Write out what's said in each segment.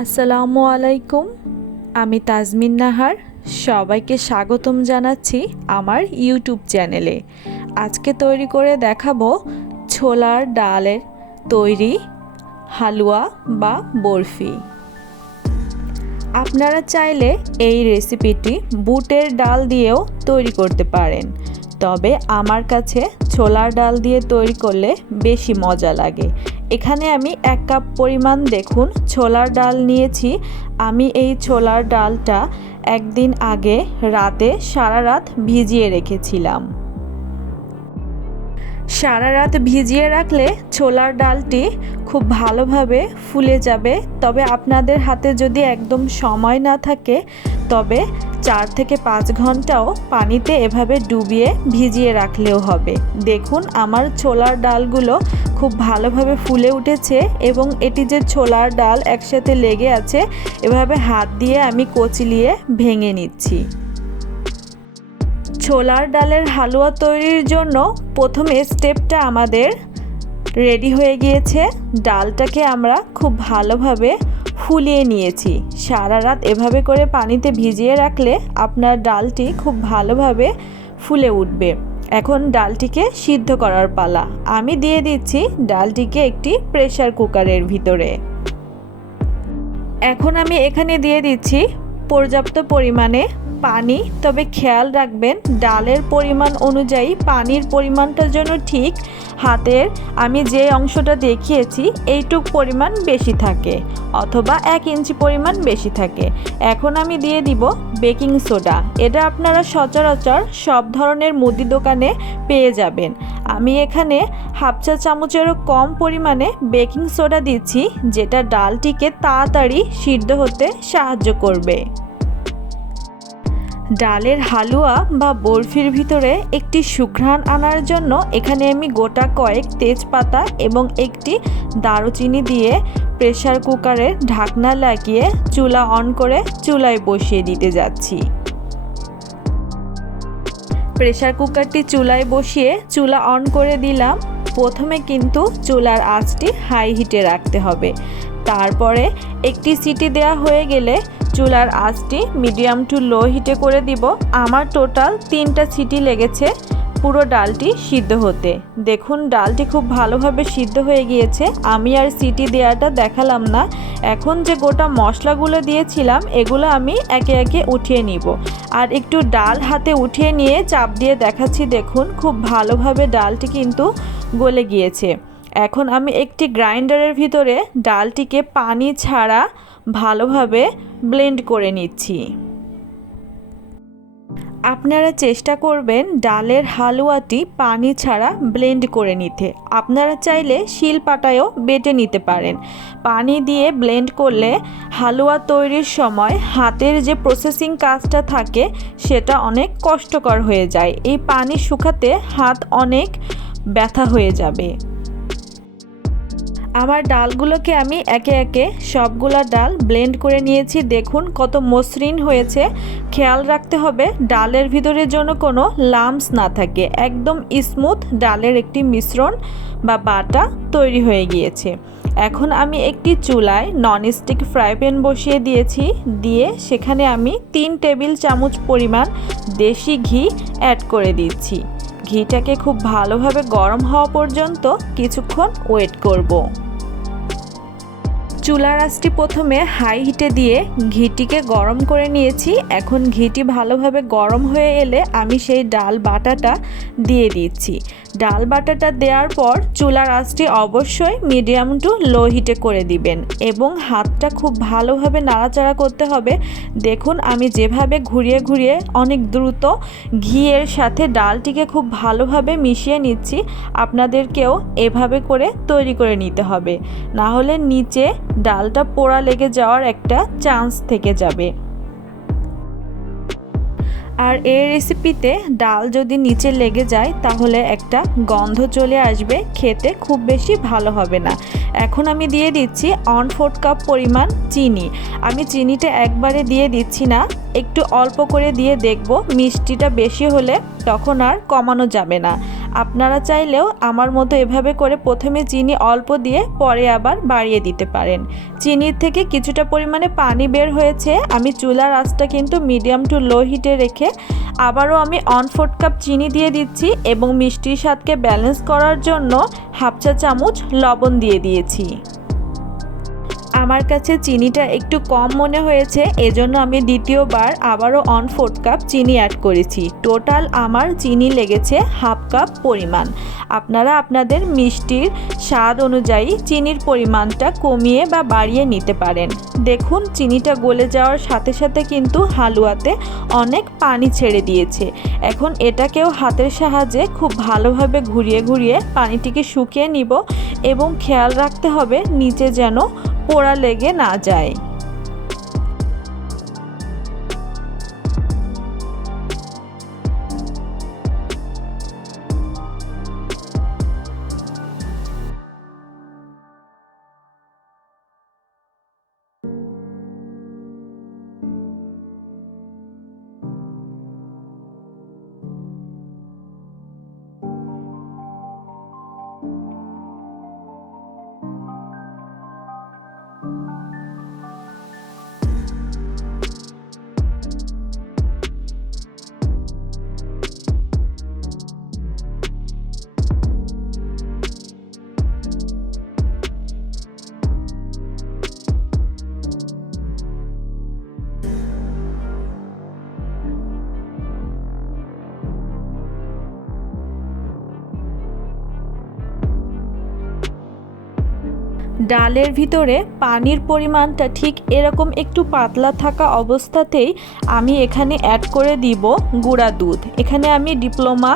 আসসালামু আলাইকুম। আমি তাজমিন নাহার, সবাইকে স্বাগতম জানাচ্ছি আমার ইউটিউব চ্যানেলে। আজকে তৈরি করে দেখাবো ছোলার ডালের তৈরি হালুয়া বা বরফি। আপনারা চাইলে এই রেসিপিটি বুটের ডাল দিয়েও তৈরি করতে পারেন, তবে আমার কাছে ছোলার ডাল দিয়ে তৈরি করলে বেশি মজা লাগে। এখানে আমি 1 কাপ পরিমাণ দেখুন ছোলার ডাল নিয়েছি। আমি এই ছোলার ডালটা একদিন আগে রাতে সারা রাত ভিজিয়ে রেখেছিলাম। সারা রাত ভিজিয়ে রাখলে ছোলার ডালটি খুব ভালোভাবে ফুলে যাবে। তবে আপনাদের হাতে যদি একদম সময় না থাকে তবে 4 থেকে 5 ঘন্টাও পানিতে এভাবে ডুবিয়ে ভিজিয়ে রাখলেও হবে। দেখুন আমার ছোলার ডালগুলো খুব ভালোভাবে ফুলে উঠেছে এবং এটি যে ছোলার ডাল একসাথে লেগে আছে, এভাবে হাত দিয়ে আমি কচলিয়ে ভেঙে নিচ্ছি। ছোলার ডালের হালুয়া তৈরির জন্য প্রথম স্টেপটা আমাদের রেডি হয়ে গিয়েছে। ডালটাকে আমরা খুব ভালোভাবে ফুলিয়ে নিয়েছি। সারা রাত এভাবে করে পানিতে ভিজিয়ে রাখলে আপনার ডালটি খুব ভালোভাবে ফুলে উঠবে। এখন ডালটিকে সিদ্ধ করার পালা। আমি দিয়ে দিচ্ছি ডালটিকে একটি প্রেসার কুকারের ভিতরে। এখন আমি এখানে দিয়ে দিচ্ছি পর্যাপ্ত পরিমাণে পানি। তবে খেয়াল রাখবেন ডালের পরিমাণ অনুযায়ী পানির পরিমাণটার জন্য ঠিক হাতের আমি যে অংশটা দেখিয়েছি এইটুক পরিমাণ বেশি থাকে, অথবা 1 ইঞ্চি পরিমাণ বেশি থাকে। এখন আমি দিয়ে দিব বেকিং সোডা। এটা আপনারা সচরাচর সব ধরনের মুদি দোকানে পেয়ে যাবেন। আমি এখানে 1/2 চা চামচেরও কম পরিমাণে বেকিং সোডা দিচ্ছি, যেটা ডালটিকে তাড়াতাড়ি সিদ্ধ হতে সাহায্য করবে। ডালের হালুয়া বা বরফির ভিতরে একটি সুঘ্রাণ আনার জন্য এখানে আমি গোটা কয়েক তেজপাতা এবং একটি দারুচিনি দিয়ে প্রেসার কুকারে ঢাকনা লাগিয়ে চুলা অন করে চুলায় বসিয়ে দিতে যাচ্ছি। প্রেসার কুকারটি চুলায় বসিয়ে চুলা অন করে দিলাম। প্রথমে কিন্তু চুলার আঁচটি হাই হিটে রাখতে হবে। তারপরে একটি সিটি দেওয়া হয়ে গেলে চুলার আঁচটি মিডিয়াম টু লো হিটে করে দিব। আমার টোটাল 3টা সিটি লেগেছে পুরো ডালটি সিদ্ধ হতে। দেখুন ডালটি খুব ভালোভাবে সিদ্ধ হয়ে গিয়েছে। আমি আর সিটি দেওয়াটা দেখালাম না। এখন যে গোটা মশলাগুলো দিয়েছিলাম এগুলো আমি একে একে উঠিয়ে নিব। আর একটু ডাল হাতে উঠিয়ে নিয়ে চাপ দিয়ে দেখাচ্ছি। দেখুন খুব ভালোভাবে ডালটি কিন্তু গলে গিয়েছে। এখন আমি একটি গ্রাইন্ডারের ভিতরে ডালটিকে পানি ছাড়া ভালোভাবে ব্লেন্ড করে নিচ্ছি। আপনারা চেষ্টা করবেন ডালের হালুয়াটি পানি ছাড়া ব্লেন্ড করে নিতে। আপনারা চাইলে শিলপাটায়ও বেটে নিতে পারেন। পানি দিয়ে ব্লেন্ড করলে হালুয়া তৈরির সময় হাতের যে প্রসেসিং কাজটা থাকে সেটা অনেক কষ্টকর হয়ে যায়। এই পানি শুকাতে হাত অনেক ব্যথা হয়ে যাবে। আমার ডালগুলোকে আমি একে একে সবগুলা ডাল ব্লেন্ড করে নিয়েছি। দেখুন কত মসৃণ হয়েছে। খেয়াল রাখতে হবে ডালের ভিতরে যেন কোনো লাম্পস না থাকে। একদম স্মুথ ডালের একটি মিশ্রণ বা বাটা তৈরি হয়ে গিয়েছে। এখন আমি একটি চুলায় ননস্টিক ফ্রাই প্যান বসিয়ে দিয়েছি। দিয়ে সেখানে আমি 3 টেবিল চামচ পরিমাণ দেশি ঘি অ্যাড করে দিচ্ছি। ঘিটাকে খুব ভালোভাবে গরম হওয়া পর্যন্ত কিছুক্ষণ ওয়েট করব। চুলার আঁচটি প্রথমে হাই হিটে দিয়ে ঘিটিকে গরম করে নিয়েছি। এখন ঘিটি ভালোভাবে গরম হয়ে এলে আমি সেই ডাল বাটাটা দিয়ে দিচ্ছি। ডাল বাটাটা দেওয়ার পর চুলার আঁচটি অবশ্যই মিডিয়াম টু লো হিটে করে দিবেন এবং হাতটা খুব ভালোভাবে নাড়াচাড়া করতে হবে। দেখুন আমি যেভাবে ঘুরিয়ে ঘুরিয়ে অনেক দ্রুত ঘিয়ের সাথে ডালটিকে খুব ভালোভাবে মিশিয়ে নিচ্ছি। আপনাদেরকেও এভাবে করে তৈরি করে নিতে হবে, না হলে নিচে ডালটা পোড়া লেগে যাওয়ার একটা চান্স থেকে যাবে। আর এই রেসিপিতে ডাল যদি নিচে লেগে যায় তাহলে একটা গন্ধ চলে আসবে, খেতে খুব বেশি ভালো হবে না। এখন আমি দিয়ে দিচ্ছি 1/4 কাপ পরিমাণ চিনি। আমি চিনিটা একবারে দিয়ে দিচ্ছি না, একটু অল্প করে দিয়ে দেখব। মিষ্টিটা বেশি হলে তখন আর কমানো যাবে না। আপনারা চাইলেও আমার মতো এভাবে করে প্রথমে চিনি অল্প দিয়ে পরে আবার বাড়িয়ে দিতে পারেন। চিনির থেকে কিছুটা পরিমাণে পানি বের হয়েছে। আমি চুলার আঁচটা কিন্তু মিডিয়াম টু লো হিটে রেখে আবারও আমি 1/4 কাপ চিনি দিয়ে দিচ্ছি এবং মিষ্টির স্বাদকে ব্যালেন্স করার জন্য হাফ চা চামচ লবণ দিয়ে দিয়েছি। আমার কাছে চিনিটা একটু কম মনে হয়েছে, এজন্য আমি দ্বিতীয়বার আবারও 1/4 কাপ চিনি অ্যাড করেছি। টোটাল আমার চিনি লেগেছে হাফ কাপ পরিমাণ। আপনারা আপনাদের মিষ্টির স্বাদ অনুযায়ী চিনির পরিমাণটা কমিয়ে বা বাড়িয়ে নিতে পারেন। দেখুন চিনিটা গলে যাওয়ার সাথে সাথে কিন্তু হালুয়াতে অনেক পানি ছেড়ে দিয়েছে। এখন এটাকেও হাতের সাহায্যে খুব ভালোভাবে ঘুরিয়ে ঘুরিয়ে পানিটিকে শুকিয়ে নিব এবং খেয়াল রাখতে হবে নিচে যেন পোড়া লেগে না যায়। ডালের ভিতরে পানির পরিমাণটা ঠিক এরকম একটু পাতলা থাকা অবস্থাতেই আমি এখানে অ্যাড করে দিব গুঁড়া দুধ। এখানে আমি ডিপ্লোমা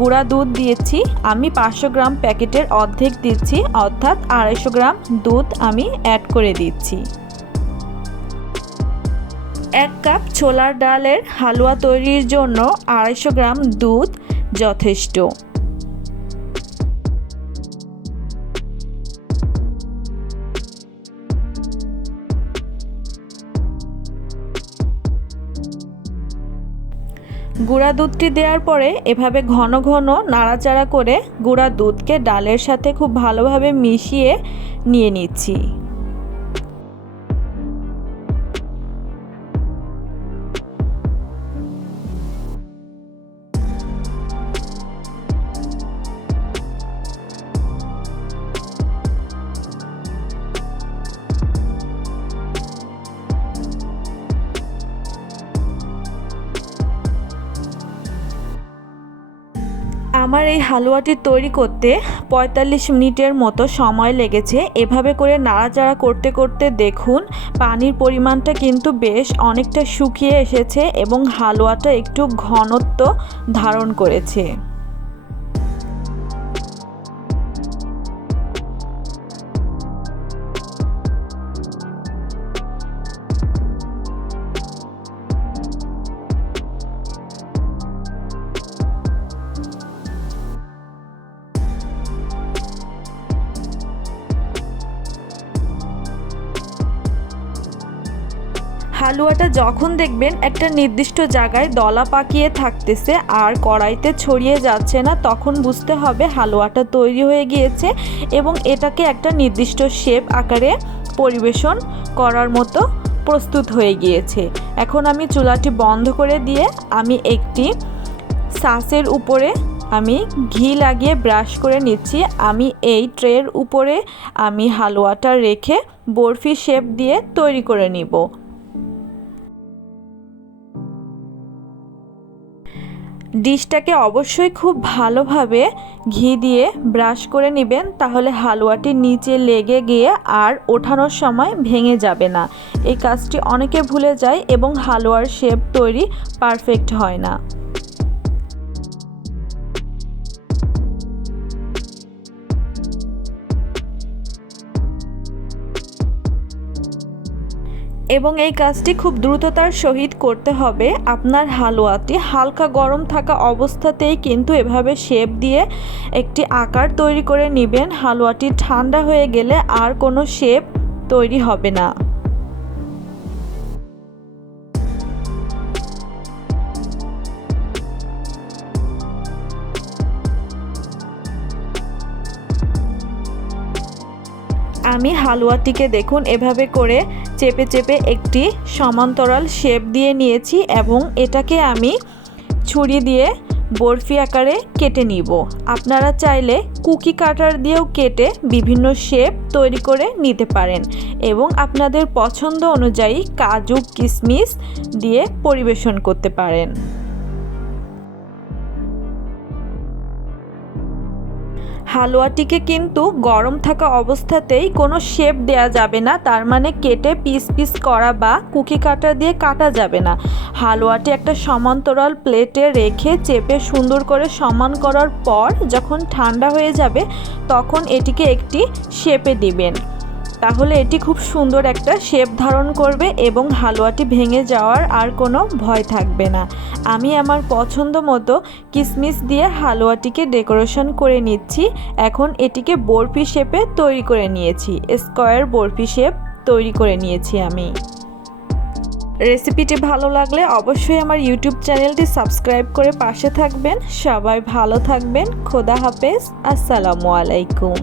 গুঁড়া দুধ দিয়েছি। আমি 500 গ্রাম প্যাকেটের অর্ধেক দিচ্ছি, অর্থাৎ 250 গ্রাম দুধ আমি অ্যাড করে দিচ্ছি। 1 কাপ ছোলার ডালের হালুয়া তৈরির জন্য 250 গ্রাম দুধ যথেষ্ট। গুঁড়া দুধটি দেওয়ার পরে এভাবে ঘন ঘন নাড়াচাড়া করে গুঁড়া দুধকে ডালের সাথে খুব ভালোভাবে মিশিয়ে নিয়ে নিচ্ছি। আমার এই হালুয়াটি তৈরি করতে 45 মিনিটের মতো সময় লেগেছে। এভাবে করে নাড়াচাড়া করতে করতে দেখুন পানির পরিমাণটা কিন্তু বেশ অনেকটা শুকিয়ে এসেছে এবং হালুয়াটা একটু ঘনত্ব ধারণ করেছে। হালুয়াটা যখন দেখবেন একটা নির্দিষ্ট জায়গায় দলা পাকিয়ে থাকতেছে আর কড়াইতে ছড়িয়ে যাচ্ছে না, তখন বুঝতে হবে হালুয়াটা তৈরি হয়ে গিয়েছে এবং এটাকে একটা নির্দিষ্ট শেপ আকারে পরিবেশন করার মতো প্রস্তুত হয়ে গিয়েছে। এখন আমি চুলাটি বন্ধ করে দিয়ে আমি একটি সসের উপরে আমি ঘি লাগিয়ে ব্রাশ করে নিচ্ছি। আমি এই ট্রের উপরে আমি হালুয়াটা রেখে বরফি শেপ দিয়ে তৈরি করে নিব। ডিশটাকে অবশ্যই খুব ভালোভাবে ঘি দিয়ে ব্রাশ করে নেবেন, তাহলে হালুয়াটি নিচে লেগে গিয়ে আর ওঠানোর সময় ভেঙে যাবে না। এই কাজটি অনেকে ভুলে যায় এবং হালুয়ার শেপ তৈরি পারফেক্ট হয় না। এবং এই কাজটি খুব দ্রুততার সহিত করতে হবে। আপনার হালুয়াটি হালকা গরম থাকা অবস্থাতেই কিন্তু এভাবে শেপ দিয়ে একটি আকার তৈরি করে নেবেন। হালুয়াটি ঠান্ডা হয়ে গেলে আর কোনো শেপ তৈরি হবে না। আমি হালুয়াটিকে দেখুন এভাবে করে চেপে চেপে একটি সমান্তরাল শেপ দিয়ে নিয়েছি এবং এটাকে আমি ছুরি দিয়ে বরফি আকারে কেটে নিব। আপনারা চাইলে কুকি কাটার দিয়েও কেটে বিভিন্ন শেপ তৈরি করে নিতে পারেন এবং আপনাদের পছন্দ অনুযায়ী কাজু কিশমিশ দিয়ে পরিবেশন করতে পারেন। হালুয়াটিকে কিন্তু গরম থাকা অবস্থাতেই কোনো শেপ দেয়া যাবে না, তার মানে কেটে পিস পিস করা বা কুকি কাটার দিয়ে কাটা যাবে না। হালুয়াটি একটা সমান্তরাল প্লেটে রেখে চেপে সুন্দর করে সমান করার পর যখন ঠান্ডা হয়ে যাবে তখন এটিকে একটি শেপে দিবেন, তাহলে এটি খুব সুন্দর একটা শেপ ধারণ করবে এবং হালুয়াটি ভেঙে যাওয়ার আর কোনো ভয় থাকবে না। আমি আমার পছন্দ মতো কিশমিশ দিয়ে হালুয়াটিকে ডেকোরেশন করে নিচ্ছি। এখন এটিকে বরফি শেপে তৈরি করে নিয়েছি, স্কোয়ার বরফি শেপ তৈরি করে নিয়েছি আমি। রেসিপিটি ভালো লাগলে অবশ্যই আমার ইউটিউব চ্যানেলটি সাবস্ক্রাইব করে পাশে থাকবেন। সবাই ভালো থাকবেন। খোদা হাফেজ। আসসালামু আলাইকুম।